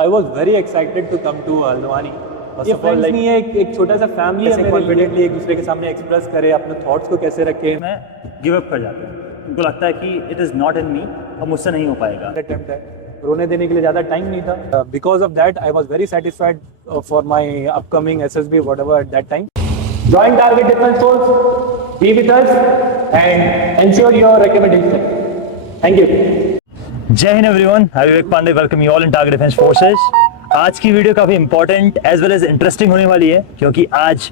I was very excited to come to Haldwani. ये friends नहीं है, एक छोटा सा फैमिली है, कॉन्फिडेंटली एक दूसरे के सामने एक्सप्रेस करे, अपने थॉट्स को कैसे रखे। मैं गिव अप कर जाता हूँ, उनको लगता है कि इट इज़ नॉट इन मी और मुझसे नहीं हो पाएगा। अटेम्प्ट है, रोने देने के लिए ज़्यादा टाइम नहीं था। Because of that I was very satisfied for my upcoming SSB whatever at that time. Join Target Defense Force, be with us and ensure your recommendation. Thank you. जय हिंद everyone, I Vivek Pandey welcome you all in Target Defence Forces. आज की video काफी important as well as interesting होने वाली है, क्योंकि आज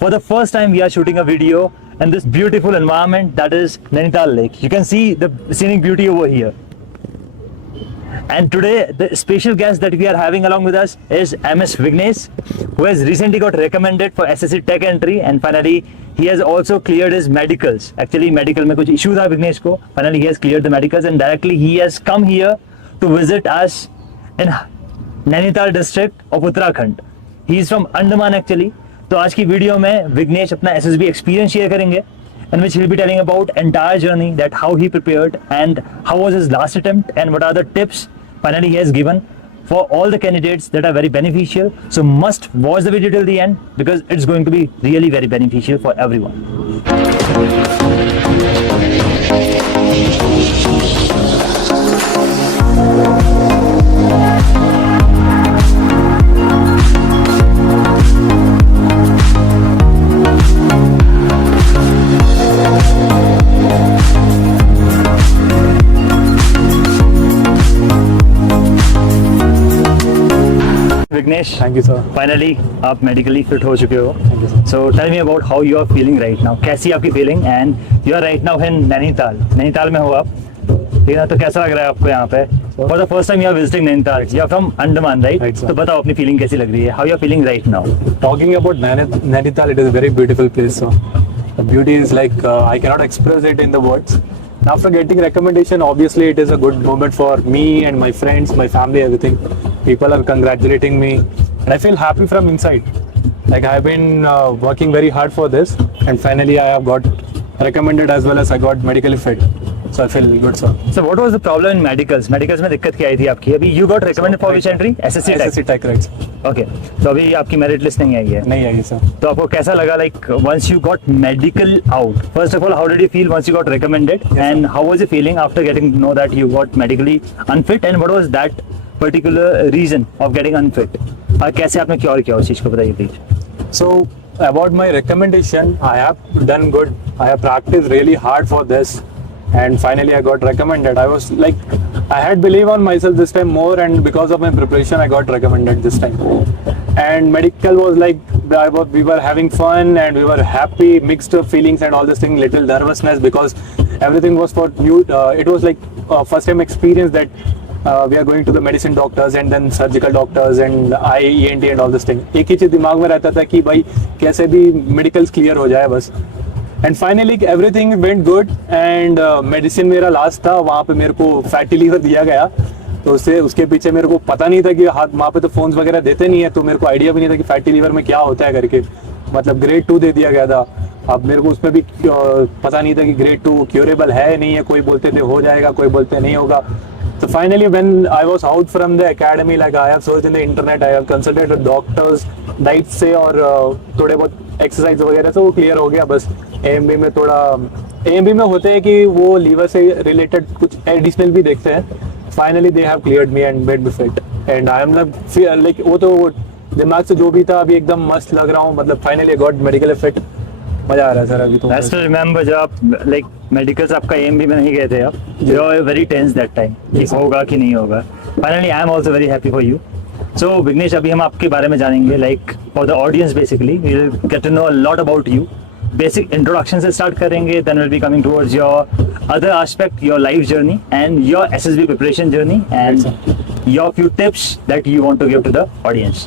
for the first time we are shooting a video in this beautiful environment that is Nainital lake. You can see the scenic beauty over here. And today, the special guest that we are having along with us is MS Vignesh, who has recently got recommended for SSC Tech Entry, and finally he has also cleared his medicals. Actually, medical में कुछ issue था Vignesh को. Finally, he has cleared the medicals, and directly he has come here to visit us in Nainital district of Uttarakhand. He is from Andaman actually. तो आज की video में Vignesh अपना SSB experience share करेंगे, in which he'll be telling about entire journey, that how he prepared and how was his last attempt and what are the tips finally he has given for all the candidates that are very beneficial. So must watch the video till the end because it's going to be really very beneficial for everyone. Vignesh, Thank you, sir. finally आप medically fit हो चुके हो. Thank you, sir. So tell me about how you are feeling right now. कैसी आपकी feeling and you are right now in Nainital. Nainital में हो आप, ठीक है? तो कैसा लग रहा है आपको यहाँ पे? For the first time you are visiting Nainital. You are from Andaman, right? Right, sir. तो बताओ अपनी feeling कैसी लग रही है? How you are feeling right now? Talking about Nainital, it is a very beautiful place. So the beauty is like I cannot express it in the words. And after getting recommendation, obviously it is a good moment for me and my friends, my family, everything. People are congratulating me, and I feel happy from inside. Like I've been working very hard for this, and finally I have got recommended as well as I got medically fit. So I feel good, sir. So what was the problem in medicals? Medicals में दिक्कत क्या आई थी आपकी? अभी you got recommended for which entry? SSC Tech. SSC Tech, right? Okay. तो अभी आपकी merit list नहीं आई है. नहीं आई सर. तो आपको कैसा लगा, like once you got medical out? First of all, how did you feel once you got recommended? Yes, and sir. how was you feeling after getting to know that you got medically unfit? And what was that particular reason of getting unfit? कैसे आपने cure किया उस चीज को, बताइए please. So about my recommendation, I have done good. I have practiced really hard for this, and finally I got recommended. I was like, I had believe on myself this time more, and because of my preparation I got recommended this time. And medical was like, we were having fun and we were happy, mixed feelings and all this thing, little nervousness because everything was for new. It was like first time experience that we are going to the medicine doctors and then surgical doctors and ENT and all this thing. एक ही चीज दिमाग में रहता था कि भाई कैसे भी मेडिकल्स क्लियर हो जाए बस. And finally everything went good, and medicine मेरा लास्ट था. वहाँ पे मेरे को फैटी लीवर दिया गया, तो उसके पीछे मेरे को पता नहीं था कि हाथ वहाँ पे तो फोन्स वगैरह देते नहीं है, तो मेरे को आइडिया भी नहीं था कि फैटी लीवर में क्या होता है करके. मतलब ग्रेड 2 दे दिया गया था. अब मेरे को उसमें भी पता नहीं था कि ग्रेड 2 क्योरेबल है नहीं है. कोई बोलते थे हो जाएगा, कोई बोलते नहीं होगा. So finally, when I was out from the academy, like I have searched in the internet, I have consulted with doctors, diet से और थोड़े बहुत एक्सरसाइज वगैरह से वो क्लियर हो गया. बस AMB में थोड़ा AMB में होते हैं कि वो लीवर से रिलेटेड कुछ एडिशनल भी देखते हैं. Finally they have cleared me and made me fit, and I am like वो तो दिमाग से जो भी था अभी एकदम मस्त लग रहा हूँ. मतलब फाइनली गॉट मेडिकल फिट. मजा आ रहा है सर अभी तो. I still remember जब आप like medicals आपका AMB में नहीं गए थे आप, you were very tense that time कि होगा कि नहीं होगा. Finally I am also very happy for you. So Vignesh, अभी हम आपके बारे में जानेंगे, like for the audience basically we will get to know a lot about you. Basic introduction से start करेंगे, then we'll be coming towards your other aspect, your life journey and your SSB preparation journey and your few tips that you want to give to the audience.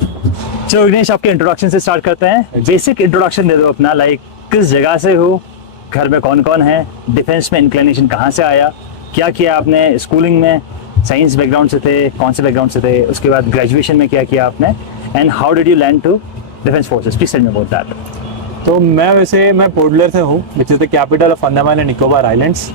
So Vignesh, आपके introduction से start करते हैं. Basic introduction दे दो अपना, like किस जगह से हो, घर में कौन कौन है, डिफेंस में इंक्लिनेशन कहाँ से आया, क्या किया आपने स्कूलिंग में, साइंस बैकग्राउंड से थे, कौन से बैकग्राउंड से थे, उसके बाद ग्रेजुएशन में क्या किया आपने, and how did you land to defence forces. Please tell me about that. तो मैं पोर्ट ब्लेयर से हूँ, which is the capital of Andaman and Nicobar islands.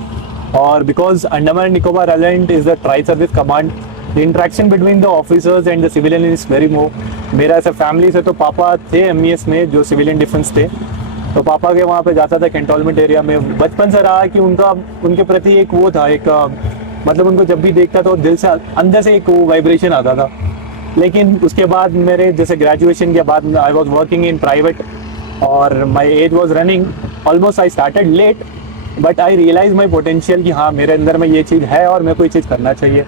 और because Andaman and Nicobar island is the tri service command The interaction between the officers and the civilian is very more. मेरा ऐसा family से तो पापा थे MES में जो सिविलियन डिफेंस थे, तो पापा के वहाँ पे जाता था कैंटोनमेंट एरिया में। बचपन से रहा कि उनका उनके प्रति एक वो था, एक मतलब उनको जब भी देखता तो दिल से अंदर से एक वो वाइब्रेशन आता था। लेकिन उसके बाद मेरे जैसे ग्रेजुएशन के बाद I was working in private और my age was running almost. I started late but I realise my potential कि हाँ मेरे अंदर में ये चीज़ है और मेरे को ये चीज़ करना चाहिए।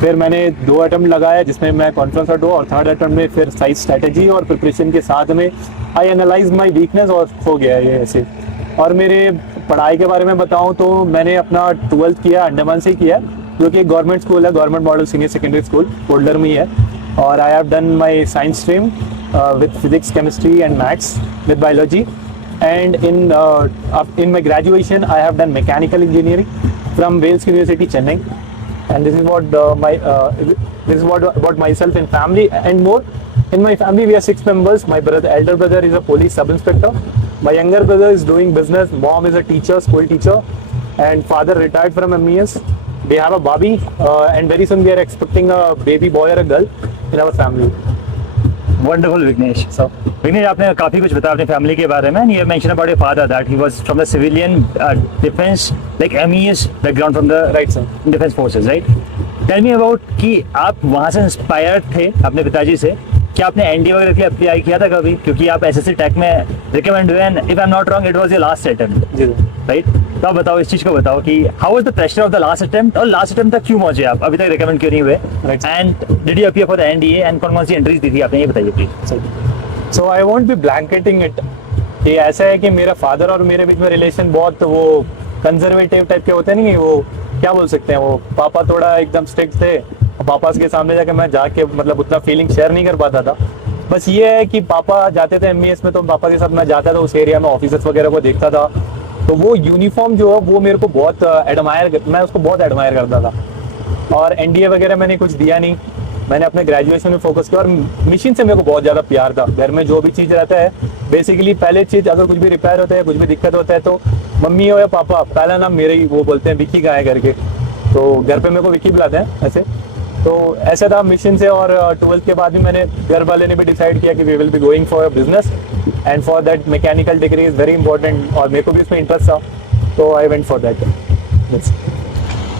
फिर मैंने 2 अटेम्प्ट लगाया जिसमें मैं कॉन्फ्रेंस आउट हुआ, और 3rd अटेम्प्ट में फिर साइज स्ट्रेटेजी और प्रिपरेशन के साथ में आई एनालाइज माई वीकनेस और हो गया ये ऐसे। और मेरे पढ़ाई के बारे में बताऊं तो मैंने अपना 12th किया अंडमान से किया, जो कि एक गवर्नमेंट स्कूल है, government model senior secondary school पोल्डर में ही है। और I have done my science stream with physics, chemistry and maths with biology. And in my graduation, I have done mechanical engineering from Wales University, Chennai. And this is what myself and family and more. In my family, we are 6 members. My elder brother is a police sub-inspector. My younger brother is doing business. Mom is a teacher, school teacher, and father retired from MES. We have a baby, and very soon we are expecting a baby boy or a girl in our family. Wonderful Vignesh. So Vignesh, आपने काफी कुछ बताया अपने family के बारे में। You mention about your father that he was from the civilian defence like MES background from the Right, sir. Defence forces, right? Tell me about कि आप वहां से इंस्पायर्ड थे अपने पिताजी से, क्या आपने NDA वगैरह के लिए अप्लाई किया था कभी? क्योंकि आप SSC टेक में रिकमेंड हुए and if I am not wrong it was your last attempt, जी राइट? तो आप बताओ, इस चीज को बताओ कि how was the pressure of the last attempt, और लास्ट अटेम्प्ट तक क्यों पहुंचे आप, अभी तक रिकमेंड क्यों नहीं हुए? Right. And did you appear for the NDA and कौन कौन सी एंट्रीज दी थी आपने, ये बताइए please. So I want be blanketing it. ये ऐसा है कि मेरा फादर और मेरे बीच में रिलेशन बहुत वो कंजर्वेटिव टाइप के होते नहीं, वो क्या बोल सकते हैं, वो पापा थोड़ा एकदम स्ट्रिक्ट थे। पापा के सामने जाके मैं जाके मतलब उतना फीलिंग शेयर नहीं कर पाता था। बस ये है कि पापा जाते थे MES में, तो पापा के साथ मैं जाता था उस एरिया में, ऑफिसर्स वगैरह को देखता था, तो वो यूनिफॉर्म जो है वो मेरे को बहुत मैं उसको बहुत एडमायर करता था। और NDA वगैरह मैंने कुछ दिया नहीं, मैंने अपने ग्रेजुएशन में फोकस किया। और मिशन से मेरे को बहुत ज़्यादा प्यार था। घर में जो भी चीज़ रहता है बेसिकली पहले चीज़, अगर कुछ भी रिपेयर होता है, कुछ भी दिक्कत होता है, तो मम्मी हो या पापा पहला नाम मेरे ही वो बोलते हैं विक्की कहाँ है करके, तो घर पे मेरे को विक्की बुलाते हैं ऐसे। तो ऐसा था मिशन से। और 12th के बाद भी मैंने, घर वाले ने भी डिसाइड किया कि we will be going for a business and for that mechanical degree is very important, और मेरे को भी उसमें इंटरेस्ट था, तो आई वेंट फॉर दैट।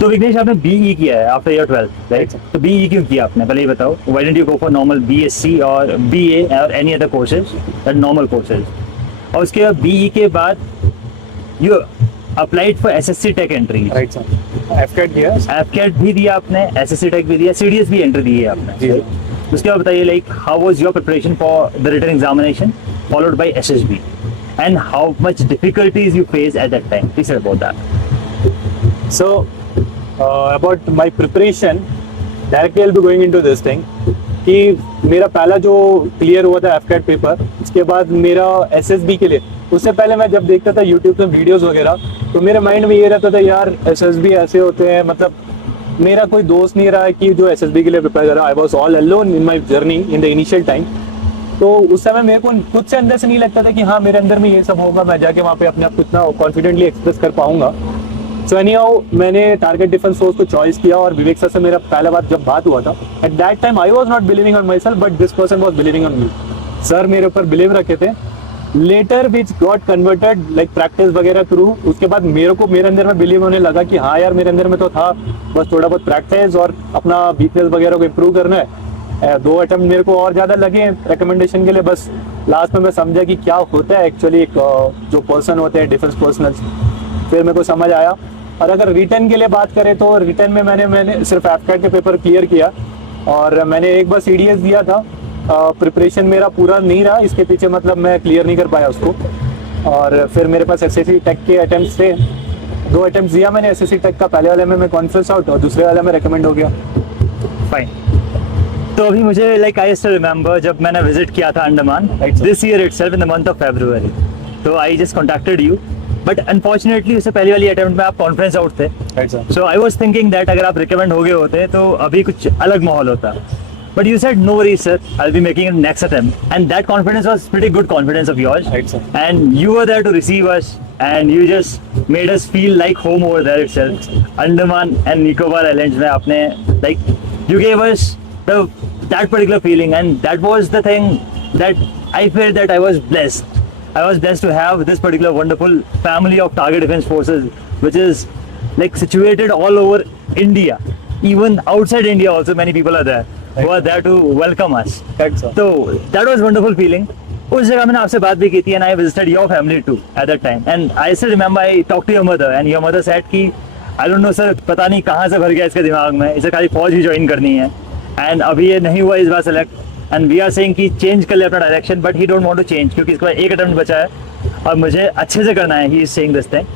तो विघ्नेश, आपने BE किया है आफ्टर योर 12th, राइट? तो BE क्यों किया आपने, पहले ये बताओ। Why didn't you go for normal BSc और BA और any other courses that normal courses? और उसके बाद BE के बाद you applied for SSC tech entry, right sir. FCAT किया, FCAT भी दिया आपने, SSC टेक भी दिया, CDS भी एंट्री दी है आपने, जी। उसके बाद बताइए like how was your preparation for the written examination followed by SSB and how much difficulties you face at that time? Please about that. So, about my preparation, directly I'll be going into this thing कि मेरा पहला जो clear हुआ था FCAT paper, उसके बाद मेरा SSB के लिए, उससे पहले मैं जब देखता था यूट्यूब पे वीडियोस वगैरह, तो मेरे माइंड में ये रहता था यार SSB ऐसे होते हैं, मतलब मेरा कोई दोस्त नहीं रहा है कि जो SSB के लिए प्रिपेयर कर रहा है। I was all alone in my journey in the initial time. तो उस समय मेरे को खुद से अंदर से नहीं लगता था कि हाँ मेरे अंदर में ये सब होगा, मैं जाके वहाँ पे अपने आप को इतना कॉन्फिडेंटली एक्सप्रेस कर पाऊंगा। सो एनीहाउ मैंने टारगेट डिफेंस फोर्स को चॉइस किया, और विवेक सर से मेरा पहला बार जब बात हुआ था, at that time I was not believing on my self but this person was believing on me. Sir मेरे ऊपर बिलीव रखे थे। Later which got converted like practice वगैरह थ्रू, उसके बाद मेरे अंदर में बिलीव होने लगा कि हाँ यार मेरे अंदर में तो था, बस थोड़ा बहुत प्रैक्टिस और अपना वीकनेस वगैरह को इम्प्रूव करना है। 2 अटेम्प्ट मेरे को और ज़्यादा लगे रिकमेंडेशन के लिए, बस लास्ट में मैं समझा कि क्या होता है एक्चुअली एक जो पर्सन होते हैं डिफेंस पर्सनल्स, फिर मेरे को समझ आया। और अगर रिटर्न के लिए बात करें तो रिटर्न में मैंने सिर्फ FCAT के पेपर क्लियर किया, और मैंने एक बार CDS दिया था। प्रिपरेशन मेरा पूरा नहीं रहा इसके पीछे, मतलब मैं क्लियर नहीं कर पाया उसको। और फिर मेरे पास SSC टेक के अटेम्प्ट्स थे, 2 अटेम्प्ट्स दिया मैंने SSC टेक का। पहले वाले में मैं कॉन्फ्रेंस आउट और दूसरे वाले में रिकमेंड हो गया। फाइन। तो अभी मुझे लाइक आई स्टिल रिमेंबर जब मैंने विजिट किया था Andaman Right, sir. This year itself in the month of February, तो I just contacted you, but unfortunately उससे पहली वाली अटेम्प्ट में आप कॉन्फ्रेंस आउट थे। Right sir. So I was thinking that अगर आप रिकमेंड हो गए होते तो अभी कुछ अलग माहौल होता, but you said no worries sir, I'll be making a next attempt, and that confidence was pretty good confidence of yours. Right, sir. And you were there to receive us, and you just made us feel like home over there itself. Andaman and Nicobar Islands में आपने like you gave us that particular feeling, and that was the thing that I felt that I was blessed. I was blessed to have this particular wonderful family of Target Defense Forces, which is like situated all over India. Even outside India also many people are there who are there to welcome us. That's all. So that was wonderful feeling. उस जगह मैंने आपसे बात भी की थी, and I visited your family too at that time, and I still remember I talked to your mother, and your mother said कि I don't know sir, पता नहीं कहाँ से भर गया इसके दिमाग में, इसे खाली फौज ही ज्वाइन करनी है, and अभी ये नहीं हुआ इस बार select, and we are saying कि चेंज कर ले अपना direction, but he don't want to change क्योंकि इसके बाद एक अटेम्प्ट बचा है और मुझे अच्छे से करना है. He is saying this thing,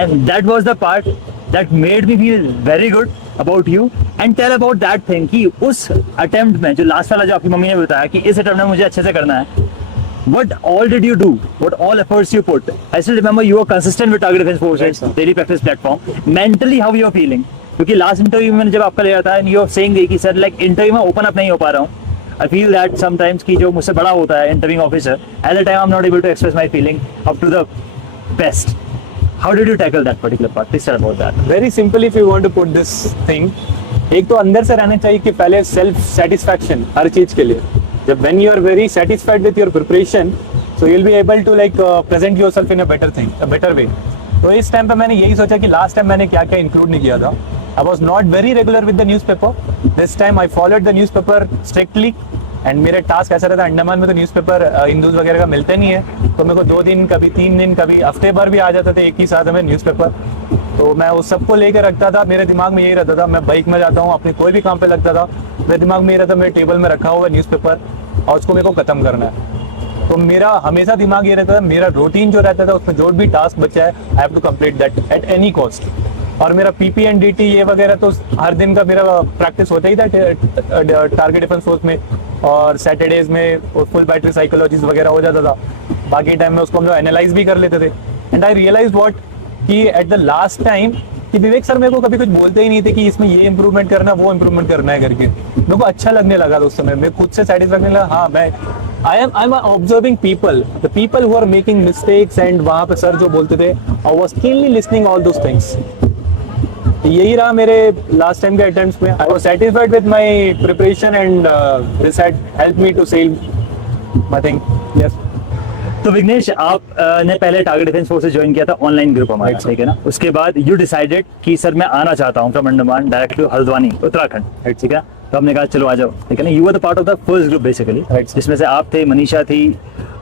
and that was the part that made me feel very good about you and tell about that thing कि उस अटेम्प्ट में जो लास्ट वाला जो आपकी मम्मी ने बताया कि इस अटेम्प्ट में मुझे अच्छे से करना है, what all did you do, what all efforts you put. I still remember you were consistent with Target Defense Forces daily practice platform. Mentally how you are feeling, क्योंकि लास्ट इंटरव्यू में मैंने जब आपका लिया था and you are saying कि sir like interview में open up नहीं हो पा रहा हूँ. I feel that sometimes कि जो मुझसे बड़ा होता है interviewing officer, at the time I'm not able to express my feeling up to the best. How did you tackle that particular part? Please tell about that. Very simple if you want to put this thing, एक तो अंदर से रहना चाहिए कि पहले self satisfaction हर चीज के लिए. जब when you are very satisfied with your preparation, so you'll be able to like present yourself in a better thing, a better way. तो इस टाइम पे मैंने यही सोचा कि लास्ट टाइम मैंने क्या क्या इंक्लूड नहीं किया था. I was not very regular with the newspaper. This time I followed the newspaper strictly. And मेरे टास्क ऐसा रहता है, अंडमान में तो न्यूज़पेपर हिंदूज वगैरह का मिलते नहीं है, तो मेरे को 2 दिन कभी 3 दिन कभी हफ्ते भर भी आ जाते थे एक ही साथ में न्यूज़पेपर. तो मैं उस सबको लेकर रखता था. मेरे दिमाग में यही रहता था, मैं बाइक में जाता हूँ अपने कोई भी काम पे लगता था, मेरे दिमाग में ये रहता मेरे टेबल में रखा हुआ है न्यूज़पेपर और उसको मेरे को ख़त्म करना है. तो मेरा हमेशा दिमाग ये रहता था, मेरा रूटीन जो रहता था उसमें जो भी टास्क बचा है I have to complete that at any cost. और मेरा PPNDT ये वगैरह तो हर दिन का मेरा प्रैक्टिस होता ही था टारगेट डिफेंस फोर्स में, और सैटरडेज में फुल बैटरी साइकोलॉजीज वगैरह हो जाता था. बाकी टाइम में उसको हम लोग एनालाइज भी कर लेते थे. एंड आई रियलाइज व्हाट कि एट द लास्ट टाइम कि विवेक सर मेरे को कभी कुछ बोलते ही नहीं थे कि इसमें ये इंप्रूवमेंट करना वो इंप्रूवमेंट करना है करके. मेरे को अच्छा लगने लगा उस समय, मैं खुद से सेटिस्फाइड लगने लगा. हाँ मैं I am observing people, the people who are making mistakes, and वहाँ पे सर जो बोलते थे I was keenly listening all those things. यही रहा मेरे लास्ट टाइम के अटेम्प्ट्स में. I was satisfied with my preparation and this had help me to sell my thing. Yes. तो विघ्नेश, आप ने पहले टारगेट डिफेंस फोर्सेस ज्वाइन किया था ऑनलाइन ग्रुप हमारा, ठीक है ना. उसके बाद यू डिसाइडेड कि सर मैं आना चाहता हूँ from Andaman direct to Haldwani Uttarakhand, ठीक है. तो हमने कहा चलो आ जाओ, ठीक है ना. You were the part of the first group basically, जिसमें से आप थे, मनीषा थी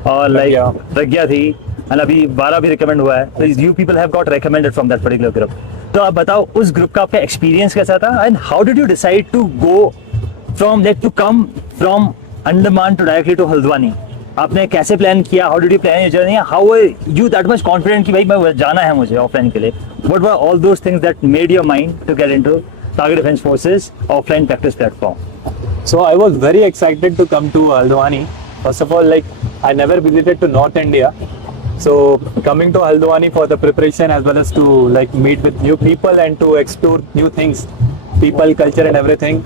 और लाइक प्रज्ञा थी, एंड अभी 12 भी रिकमेंड हुआ है. तो you people have got recommended from that particular group. तो आप बताओ उस ग्रुप का आपका एक्सपीरियंस कैसा था, and how did you decide to go from that to come from Andaman to directly to Haldwani. आपने कैसे प्लान किया, how did you plan your journey, how you that much confident कि भाई मैं जाना है मुझे ऑफलाइन के लिए. What were all those things that made your mind to get into Target Defence Forces offline practice platform. So I was very excited to come to Haldwani. First of all, like I never visited to North India, so coming to Haldwani for the preparation as well as to like meet with new people and to explore new things, people, culture and everything.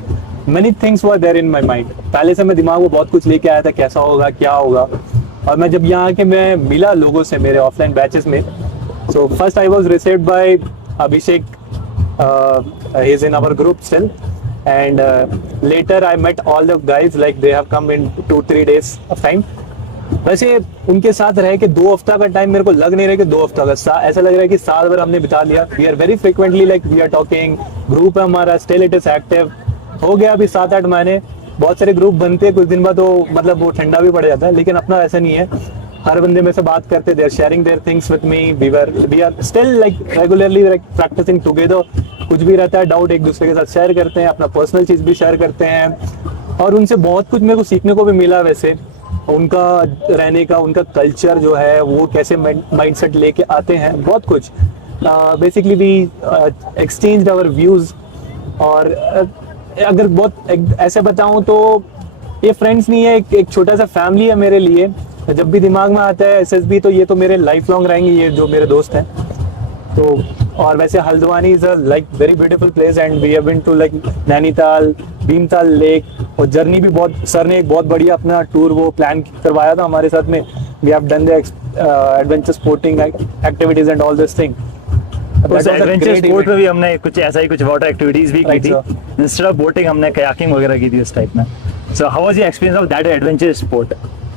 Many things were there in my mind. पहले से मैं दिमाग में बहुत कुछ लेके आया था, कैसा होगा क्या होगा. और मैं जब यहाँ आके मैं मिला लोगों से मेरे ऑफलाइन बैचेस में, so first I was received by Abhishek. He is in our group still. And later I met all the guys, like they have come in 2-3 days of time. वैसे उनके साथ रह के 2 हफ्ता का टाइम मेरे को लग नहीं रहा कि 2 हफ्ता का, ऐसा लग रहा है कि साल भर हमने बिता लिया. We are very frequently like we are talking, group है हमारा, स्टिल इट इज एक्टिव. हो गया अभी 7-8 महीने. बहुत सारे ग्रुप बनते हैं, कुछ दिन बाद तो मतलब वो ठंडा भी पड़ जाता है, लेकिन अपना ऐसा नहीं है. हर बंदे में से बात करते, they are sharing their things with me. We are still like regularly practicing together. कुछ भी रहता है डाउट एक दूसरे के साथ शेयर करते हैं, अपना पर्सनल चीज भी शेयर करते हैं. और उनसे बहुत कुछ मेरे को सीखने को भी मिला. वैसे उनका रहने का, उनका कल्चर जो है वो कैसे माइंडसेट लेके आते हैं, बहुत कुछ. Basically we exchanged our views. और अगर बहुत ऐसे बताऊं तो ये फ्रेंड्स नहीं है, एक छोटा सा फैमिली है मेरे लिए. जब भी दिमाग में आता है SSB तो ये तो मेरे लाइफ लॉन्ग रहेंगे, ये जो मेरे दोस्त हैं. तो और वैसे Haldwani is a like very beautiful place and we have been to like Nainital, Bhimtal lake. और जर्नी भी बहुत, सर ने एक बहुत बढ़िया अपना टूर वो प्लान करवाया था हमारे साथ में. We have done the adventure sporting activities and all this thing. उस एडवेंचर स्पोर्ट में भी हमने कुछ ऐसा ही कुछ वाटर एक्टिविटीज भी की Right, थी. इंस्टेड ऑफ बोटिंग हमने कयाकिंग वगैरह की थी उस टाइप में. So how was your experience of that adventure sport?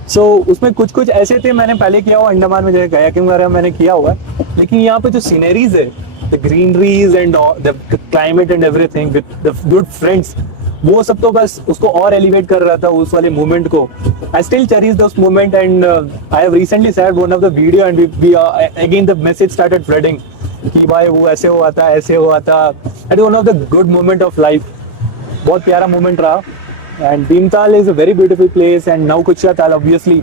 So उसमें कुछ कुछ ऐसे थे, मैंने पहले किया हुआ अंडमान में, जैसे कयाकिंग वगैरह मैंने किया हुआ है, लेकिन यहाँ पे जो सीनरीज है, the greeneries and the climate and everything with the good friends, वो सब तो बस उसको और एलिवेट कर रहा था, उस वाले मोमेंट को. I still cherish those moment and I have recently shared one of the video and we again the message started flooding कि भाई वो ऐसे हुआ था, ऐसे हुआ था. At one of the good moment of life, बहुत प्यारा मोमेंट रहा. And Bhimtal is a very beautiful place and now Kuchiatal obviously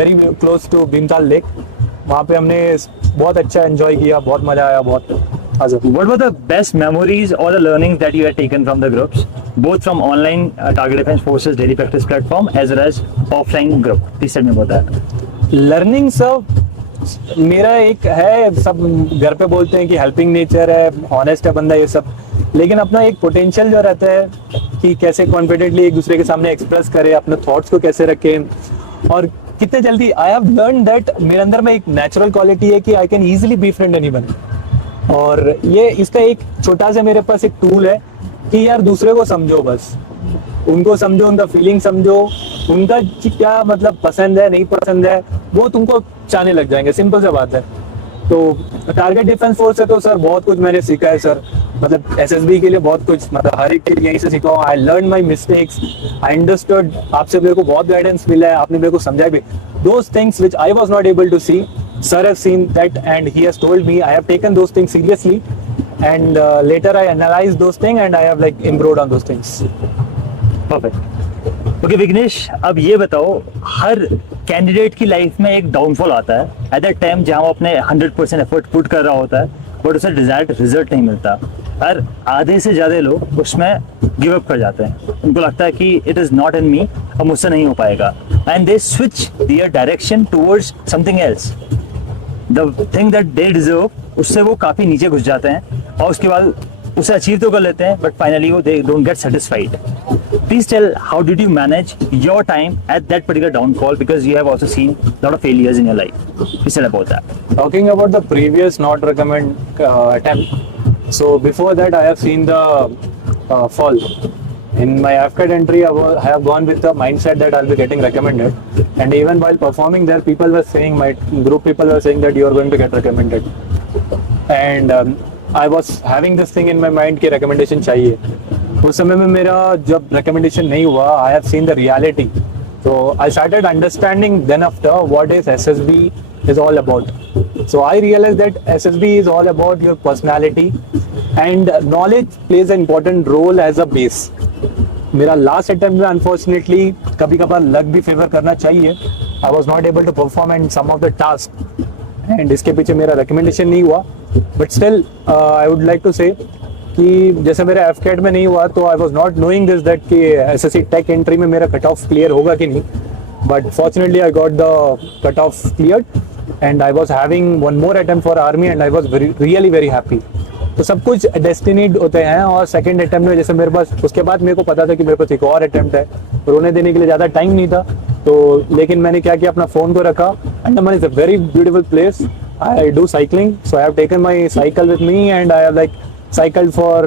very close to Bhimtal Lake. वहाँ पे हमने बहुत अच्छा enjoy किया, बहुत मजा आया, बहुत awesome. What were the best memories or the learnings that you had taken from the groups, both from online Target Defense Forces daily practice platform as well as offline group? Please tell me about that. Learning सब मेरा एक है, सब घर पे बोलते हैं कि हेल्पिंग नेचर है, ऑनेस्ट है बंदा, ये सब, लेकिन अपना एक पोटेंशियल जो रहता है कि कैसे कॉन्फिडेंटली एक दूसरे के सामने एक्सप्रेस करे, अपने थॉट्स को कैसे रखे, और कितने जल्दी आई हैव लर्न दैट मेरे अंदर में एक नेचुरल क्वालिटी है कि I can easily be friend anyone. और ये इसका एक छोटा सा मेरे पास एक टूल है कि यार दूसरे को समझो, बस उनको समझो, उनका फीलिंग समझो, उनका क्या मतलब पसंद है नहीं पसंद है, वो तुमको चाहने लग जाएंगे. सिंपल सा बात है. तो टारगेट डिफेंस फोर्स से तो सर बहुत कुछ मैंने सीखा है सर, मतलब एसएसबी के लिए बहुत कुछ, मतलब हर एक के लिए यहीं से सीखा हूँ. I learn my mistakes, I understood, आपसे मेरे को बहुत गाइडेंस मिला है, आपने मेरे को समझाया भी. Those things which I was not able to see, sir has seen that and he has told me, I have taken those things seriously and later I analyzed those things and I have like improved on those things. Perfect. Okay Vignesh, अब ये बताओ, हर candidate की life में एक downfall आता है eight that time जहां वो अपने 100% एफर्ट पुट कर रहा होता है बट उसे डिजायर्ड रिजल्ट नहीं मिलता. और आधे से ज्यादा लोग उसमें गिव अप कर जाते हैं. उनको लगता है कि इट इज नॉट इन मी, अब मुझसे नहीं हो पाएगा, and they switch their direction towards something else, the thing that they deserve. उससे वो काफी नीचे घुस जाते हैं और उसके बाद उसे अचीव तो कर लेते हैं बट फाइनली वो they don't get satisfied. Please tell, how did you manage your time at that particular downfall, because you have also seen a lot of failures in your life? Please tell about that. Talking about the previous not recommend attempt, so before that I have seen the fall. In my AFCAT entry, I have gone with the mindset that I'll be getting recommended, and even while performing there, people were saying, my group people were saying that you are going to get recommended, and I was having this thing in my mind कि recommendation चाहिए. उस समय में मेरा जब recommendation नहीं हुआ, I have seen the reality. So I started understanding then after what is SSB is all about. So I realized that SSB is all about your personality and knowledge plays an important role as a base. मेरा last attempt में unfortunately कभी कभार luck भी favour करना चाहिए. I was not able to perform and some of the task, and इसके पीछे मेरा रिकमेंडेशन नहीं हुआ. But still I would like to say कि जैसे मेरा एफकेट में नहीं हुआ तो I was not knowing this that कि एसएससी टेक एंट्री में मेरा कट ऑफ क्लियर होगा कि नहीं. But fortunately I got the cut off clear and I was having one more attempt for army and I was really very happy. तो सब कुछ डेस्टिनीड होते हैं. और सेकंड अटेम्प्ट में जैसे मेरे पास, उसके बाद मेरे को पता था कि मेरे पास एक और अटेम्प्ट है, रोने देने के लिए ज़्यादा टाइम नहीं था. तो लेकिन मैंने क्या किया, अपना फ़ोन को रखा. Andaman is a very beautiful place. I do cycling, so I have taken my cycle with me and I have like cycled for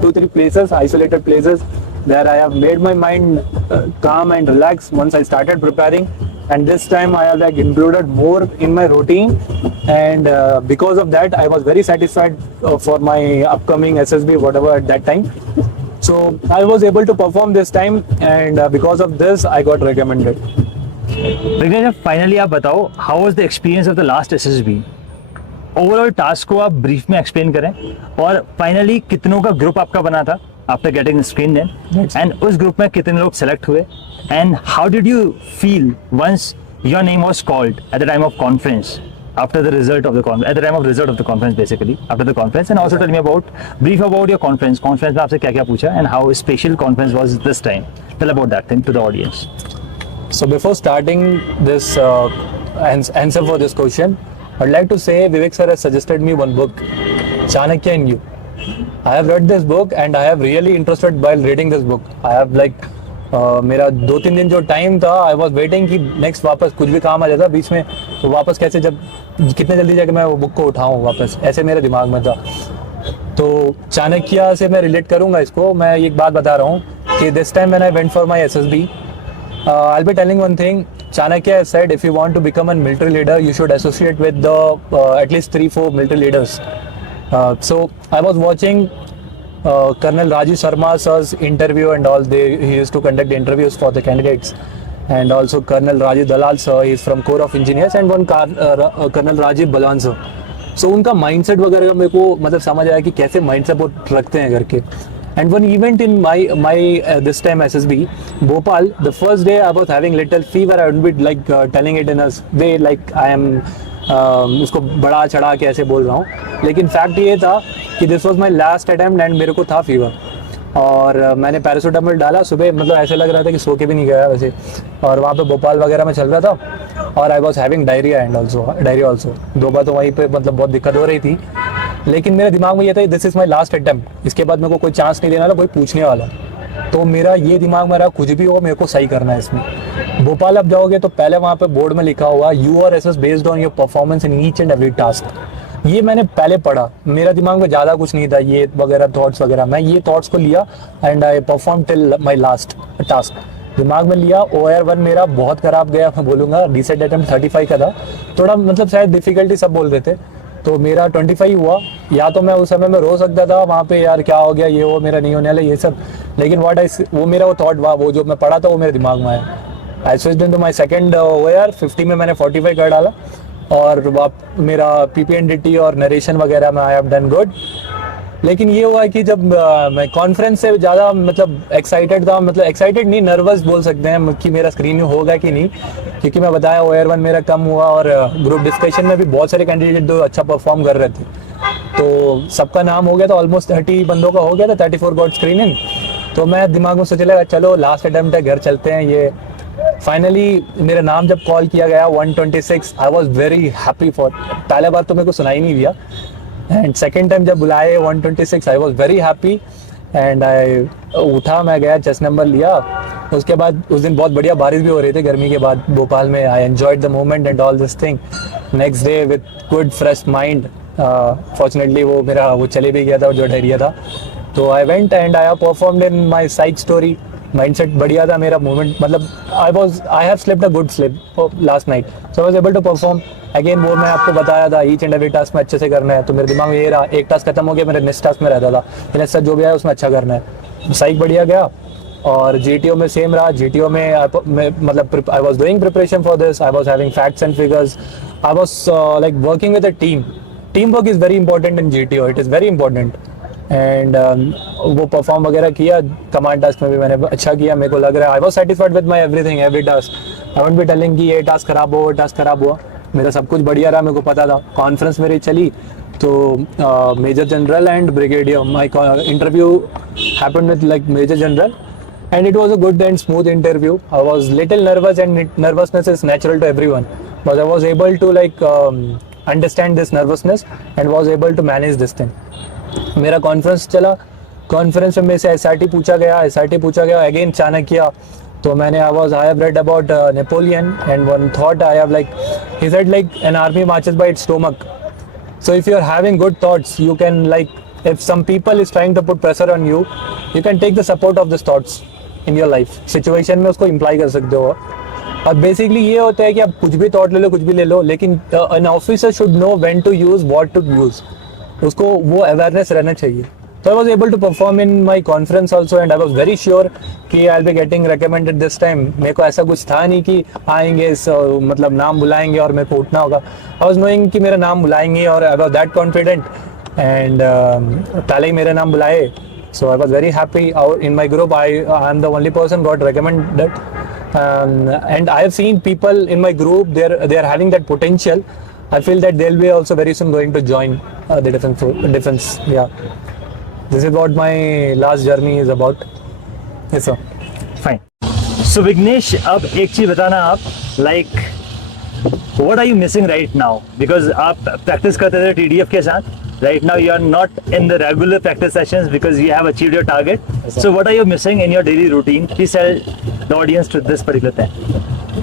2-3 places, isolated places. There I have made my mind calm and relaxed once I started preparing. And this time I have like included more in my routine, and because of that I was very satisfied for my upcoming SSB whatever at that time. So I was able to perform this time, and because of this I got recommended. Vignesh, finally आप बताओ, how was the experience of the last SSB? Overall task को आप brief में explain करें, और finally कितनों का group आपका बना था after getting screen in, and उस ग्रुप में कितने लोग सेलेक्ट हुए, and how did you feel once your name was called at the time of conference, after the result of the conference, at the time of result of the conference, basically after the conference. And also tell me about, brief about your conference में आपसे क्या क्या पूछा and how special conference was this time. Tell about that thing to the audience. So before starting this answer for this question, I'd like to say Vivek sir has suggested me one book, Chanakya in You. I have read this book and I have really interested while reading this book. I have like मेरा 2-3 दिन जो time था, I was waiting कि next वापस कुछ भी काम आ जाता बीच में, तो वापस कैसे, जब कितने जल्दी जाके मैं वो बुक को उठाऊँ वापस, ऐसे मेरे दिमाग में था। तो चाणक्य से मैं रिलेट करूंगा इसको। मैं एक बात बता रहा हूँ कि this time when I went for my SSB, I'll be telling one thing. Chanakya has said if you want to become a military leader, you should associate with the at least 3-4 military leaders. So I was watching Colonel Rajiv Sharma sir's interview and all. He used to conduct interviews for the candidates, and also Colonel Rajiv Dalal sir. He's from Corps of Engineers, and one Colonel Rajiv Balan sir. So उनका mindset वगैरह का मेरे को मतलब समझ आया कि कैसे mindset वो रखते हैं करके। And one event in my this time SSB Bhopal, the first day I was having little fever. I would be like telling it in a way like I am उसको बड़ा चढ़ा के ऐसे बोल रहा हूँ, लेकिन फैक्ट ये था कि this was my last attempt and मेरे को था फीवर, और मैंने पैरासीटामोल डाला सुबह, मतलब ऐसे लग रहा था कि सो के भी नहीं गया वैसे, और वहाँ पे भोपाल वगैरह में चल रहा था, और I was having diarrhoea and also 2 बार तो वहीं पे मतलब बहुत दिक्कत हो रही थी। लेकिन मेरे दिमाग में ये था this is my last attempt, इसके बाद मेरे को कोई चांस नहीं देने वाला, कोई पूछने वाला। तो मेरा ये दिमाग में रहा कुछ भी हो मेरे को सही करना है इसमें। भोपाल अब जाओगे तो पहले वहाँ पे बोर्ड में लिखा हुआ you are assessed based on your performance in each and every task. ये मैंने पहले पढ़ा, मेरा दिमाग में ज़्यादा कुछ नहीं था ये वगैरह थॉट्स वगैरह, मैं ये थॉट्स को लिया and I perform till my last task. दिमाग में लिया। OR1 मेरा बहुत ख़राब गया, मैं बोलूँगा। रिसेट अटेम्प्ट 35 का था, थोड़ा मतलब शायद डिफिकल्टी सब बोल रहे थे, तो मेरा 25 हुआ। या तो मैं उस समय में रो सकता था वहाँ पे, यार क्या हो गया, ये वो मेरा नहीं होने वाला ये सब, लेकिन वो मेरा वो थॉट वो जो मैं पढ़ा था वो मेरे दिमाग में आया। I switched into my second OR 50 में मैंने 45 कर डाला, और मेरा PPNDT और नरेशन वगैरह में आई हैव डन गुड। लेकिन ये हुआ कि जब मैं कॉन्फ्रेंस से ज़्यादा मतलब एक्साइटेड था, मतलब एक्साइटेड नहीं, नर्वस बोल सकते हैं कि मेरा स्क्रीन होगा कि नहीं, क्योंकि मैं बताया OR1 मेरा कम हुआ, और ग्रुप डिस्कशन में भी बहुत सारे कैंडिडेट जो अच्छा परफॉर्म कर रहे थे, तो सबका नाम हो गया था, ऑलमोस्ट 30 बंदों का हो गया था, 34 गॉट स्क्रीनिंग। तो मैं दिमाग में सोच लगा चलो लास्ट अटेम्प्ट है, घर चलते हैं। ये फाइनली मेरा नाम जब कॉल किया गया 126, I was very happy for, पहले बार तो मेरे को सुनाई नहीं दिया, एंड सेकेंड टाइम जब बुलाए 126 I was very happy, and I उठा, मैं गया, चेस्ट नंबर लिया। उसके बाद उस दिन बहुत बढ़िया बारिश भी हो रही थी गर्मी के बाद भोपाल में। I enjoyed the moment and all this thing. Next day with good fresh mind, fortunately वो चले भी गया था जो डायरिया था। तो I went and I have performed in my side story. Mindset बढ़िया था मेरा, मूवमेंट मतलब I have slipped a good slip last night, so I was able to perform again. वो मैं आपको बताया था ईच एंड एवरी टास्क में अच्छे से करना है, तो मेरे दिमाग में ये रहा, एक टास्क खत्म हो गया, मेरे नेक्स्ट टास्क में रहता था फिर ऐसा जो भी आया उसमें अच्छा करना है। साइक बढ़िया गया, और GTO में सेम रहा। GTO में मतलब I was doing preparation for this, I was having facts and figures, I was like working with a team work is very important in GTO, it is very important. And वो perform वगैरह किया, command task में भी मैंने अच्छा किया, मेरे को लग रहा है I was satisfied with my everything, every task. I won't be telling कि ये टास्क खराब हुआ, वो टास्क खराब हुआ, मेरा सब कुछ बढ़िया रहा, मेरे को पता था। कॉन्फ्रेंस मेरी चली, तो major general and brigadier, my interview happened with like major general, and it was a good and smooth interview. I was little nervous, and nervousness is natural to everyone, but I was able to like understand this nervousness and was able to manage this thing. मेरा conference चला, conference में मेरे से SRT पूछा गया again Chanakya. तो मैंने I have read about Napoleon, and one thought I have, like he said, like an army marches by its stomach. So if you are having good thoughts, you can, like, if some people is trying to put pressure on you, you can take the support of these thoughts in your life situation में उसको imply कर सकते हो। और basically ये होता है कि आप कुछ भी थॉट ले लो, कुछ भी ले लो, लेकिन an officer should know when to use, what to use, उसको वो अवेयरनेस रहना चाहिए। So I was able to perform in my conference also, and I was very sure कि I'll be getting recommended this time. मेरे को ऐसा कुछ था नहीं कि आएंगे मतलब नाम बुलाएंगे और मेरे को उठना होगा। I was knowing कि मेरा नाम बुलाएंगे, और I was that confident, and पहले ही मेरा नाम बुलाए, so I was very happy. In my group, I am the only person got recommended, and I have seen people in my group, they are having that potential. I feel that they'll be also very soon going to join the defense. Yeah. This is what my last journey is about. Yes, sir. Fine. So Vignesh, अब एक चीज बताना आप, like what are you missing right now, because आप practice करते थे TDF के साथ, Right now, you are not in the regular practice sessions because you have achieved your target. So, what are you missing in your daily routine? Please tell the audience to this particular thing.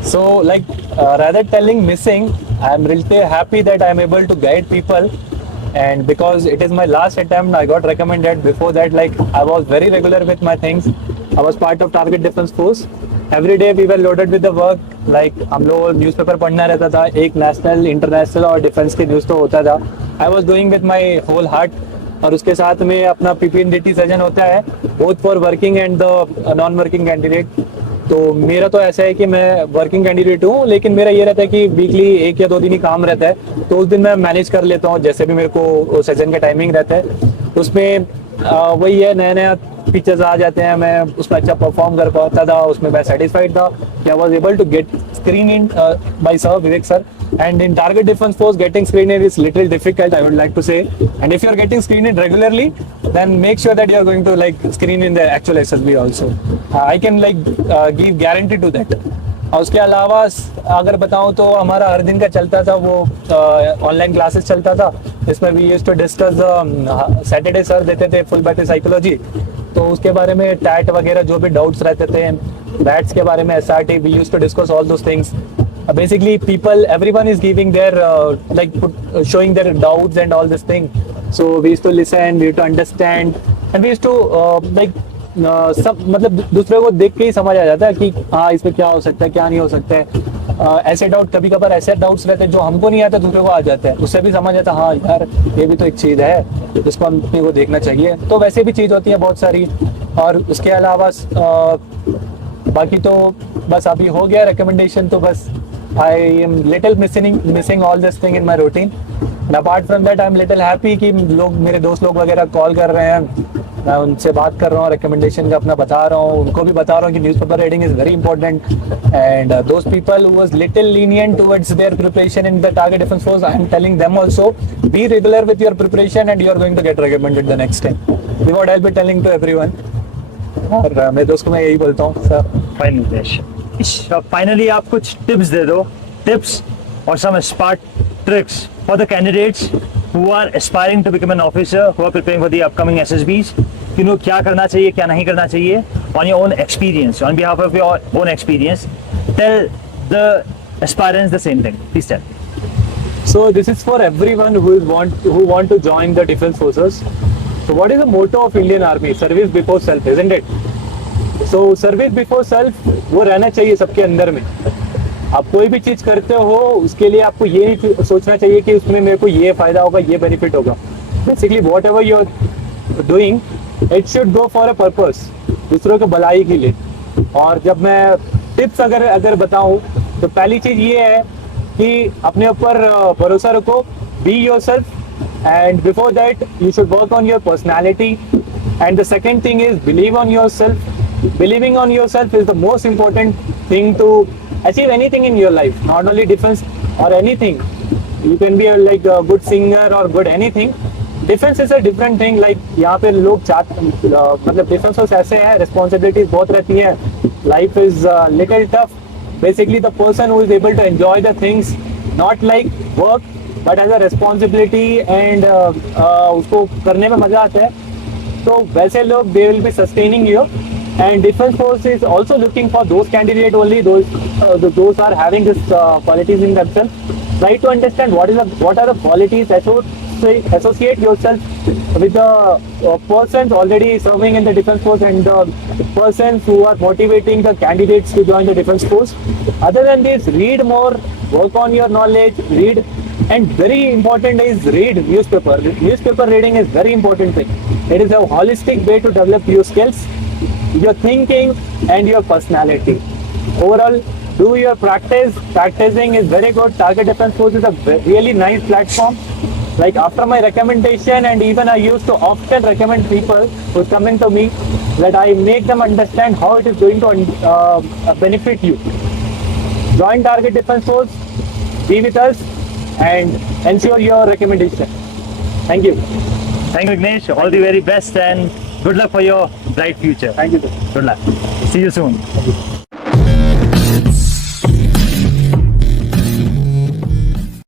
So, like, rather telling missing, I'm really happy that I'm able to guide people. And because it is my last attempt, I got recommended. Before that, like, I was very regular with my things. I was part of Target Defense Force. Every day we were loaded with the work. Like, हम लोग newspaper पढ़ना रहता था. एक national, international और defence के news तो होता था. I was doing with my whole heart. और उसके साथ में अपना PPNDT सेशन होता है, both for working and the non-working candidate. तो मेरा तो ऐसा है कि मैं वर्किंग कैंडिडेट हूँ, लेकिन मेरा ये रहता है कि वीकली 1 या 2 दिन ही काम रहता है, तो उस दिन मैं मैनेज कर लेता हूँ जैसे भी मेरे को सेशन का टाइमिंग रहता है. उसमें वही है, नया नया फीचर्स आ जाते हैं, मैं उसमें अच्छा परफॉर्म कर पाता था. उसमें मैं सेटिस्फाइड था कि I was able to get screen in by sir Vivek sir. And in Target Defense Force, getting screen in is little difficult, I would like to say. And if you are getting screen in regularly, then make sure that you are going to like screen in the actual SSB also. I can like give guarantee to that. और उसके अलावा अगर बताऊं तो हमारा हर दिन का चलता था वो ऑनलाइन क्लासेस चलता था. इसमें we used to discuss, Saturday sir देते थे फुल बैटल साइकोलॉजी, तो उसके बारे में टैट वगैरह जो भी डाउट्स रहते थे, बैट्स के बारे में, SRT, we used to discuss all those things. Basically people, everyone is giving their showing their doubts and all this thing. So we used to listen, we used to understand, and we used to सब मतलब दूसरे को देख के ही समझ आ जाता है कि हाँ इसमें क्या हो सकता है, क्या नहीं हो सकता है. ऐसे डाउट, कभी कभार ऐसे डाउट्स रहते हैं जो हमको नहीं आता, दूसरे को आ जाते हैं, उससे भी समझ आता है हाँ यार ये भी तो एक चीज़ है जिसको हम अपने को देखना चाहिए. तो वैसे भी चीज़ होती है बहुत सारी. और उसके अलावा बाकी तो बस अभी हो गया रिकमेंडेशन, तो बस I am little missing all this thing in my routine. And apart from that, I'm little happy कि लोग, मेरे दोस्त लोग वगैरह कॉल कर रहे हैं, मैं उनसे बात कर रहा हूँ, रिकमेंडेशन का अपना बता रहा हूँ, उनको भी बता रहा हूँ कि newspaper reading is very important. And those people who was little lenient towards their preparation in the Target Defense Force, I am telling them also, be regular with your preparation and you are going to get recommended the next time. This is what I'll be telling to everyone. और मेरे दोस्त को मैं यही बोलता हूँ sir. Finally, आप कुछ टिप्स दे दो, टिप्स और some smart tricks for the candidates who are aspiring to become an officer, who are preparing for the upcoming SSBs. कि उनको क्या करना चाहिए, क्या नहीं करना चाहिए. On your own experience, on behalf of your own experience, tell the aspirants the same thing. Please tell. So this is for everyone who want to join the defense forces. So what is the motto of Indian Army? Service before self, isn't it? So service before self वो रहना चाहिए सबके अंदर में. आप कोई भी चीज़ करते हो उसके लिए आपको ये नहीं सोचना चाहिए कि उसमें मेरे को ये फायदा होगा, ये बेनिफिट होगा. Basically whatever you are doing, it should go for a purpose, दूसरों की भलाई के लिए. और जब मैं टिप्स अगर बताऊं तो पहली चीज़ ये है कि अपने ऊपर भरोसा रखो, be your self, and before that you should work on your personality. And the second thing is believe on your self. Believing on yourself is the most important thing to achieve anything in your life, not only defense or anything. You can be like a good singer or good anything. Defense is a different thing. Like यहाँ पे लोग मतलब defense force ऐसे है, responsibilities बहुत रहती हैं, life is little tough. Basically the person who is able to enjoy the things, not like work but as a responsibility and उसको करने में मजा आता है, तो वैसे लोग they will be sustaining you. And Defense Force is also looking for those candidates only, those are having this qualities in themselves. Try to understand what are the qualities. Associate yourself with the persons already serving in the Defense Force and the persons who are motivating the candidates to join the Defense Force. Other than this, read more, work on your knowledge, read, and very important is read newspaper. Newspaper reading is very important thing. It is a holistic way to develop your skills, your thinking and your personality. Overall, do your practice. Practicing is very good. Target Defense Force is a really nice platform. Like after my recommendation, and even I used to often recommend people who come into me, that I make them understand how it is going to benefit you. Join Target Defense Force, be with us and ensure your recommendation. Thank you. Thank you, Vignesh. All the very best and good luck for your bright future. Thank you, sir. Good luck. See you soon.